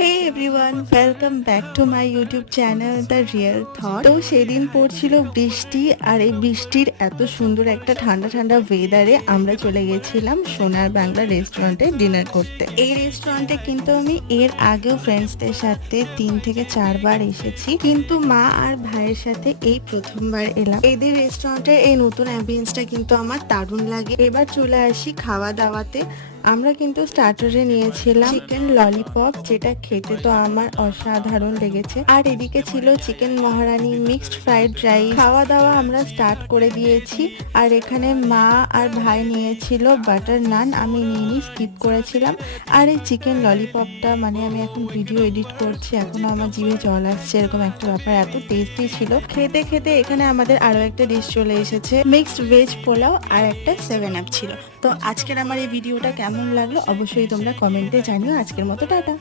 Hey everyone, welcome back to my YouTube channel the real thought. তো সেদিন পড়ছিল বৃষ্টি, আর এই বৃষ্টির এত সুন্দর একটা ঠান্ডা ঠান্ডা ওয়েদারে আমরা চলে গেছিলাম সোনার বাংলা রেস্টুরেন্টে ডিনার করতে। এই রেস্টুরেন্টে কিন্তু আমি এর আগেও ফ্রেন্ডসদের সাথে 3 থেকে 4 বার এসেছি, কিন্তু মা আর ভাইয়ের সাথে এই প্রথমবার এলাম। এদের রেস্টুরেন্টের এই নতুন অ্যাম্বিয়েন্সটা কিন্তু আমার দারুণ লাগে। এবার চলে আসি খাওয়া দাওয়াতে। আমরা কিন্তু স্টার্টারে নিয়েছিলাম চিকেন ললিপপ, যেটা খেতে তো আমার অসাধারণ লেগেছে। আর এদিকে ছিল চিকেন মহারানি মিক্সড ফ্রাইড রাইস। খাওয়া দাওয়া আমরা স্টার্ট করে দিয়েছি। আর এখানে মা আর ভাই নিয়েছিল বাটার নান, আমি নিয়ে স্কিপ করেছিলাম। আর এই চিকেন ললিপপটা মানে আমি এখন ভিডিও এডিট করছি, এখনো আমার জিভে জল আসছে, এরকম একটা ব্যাপার, এত টেস্টি ছিল। খেতে খেতে এখানে আমাদের আরো একটা ডিশ চলে এসেছে, মিক্সড ভেজ পোলাও আর একটা 7 আপ ছিল। তো আজকের আমার এই ভিডিওটা কেমন লাগলো অবশ্যই তোমরা কমেন্টে জানিও। আজকের মতো টাটা।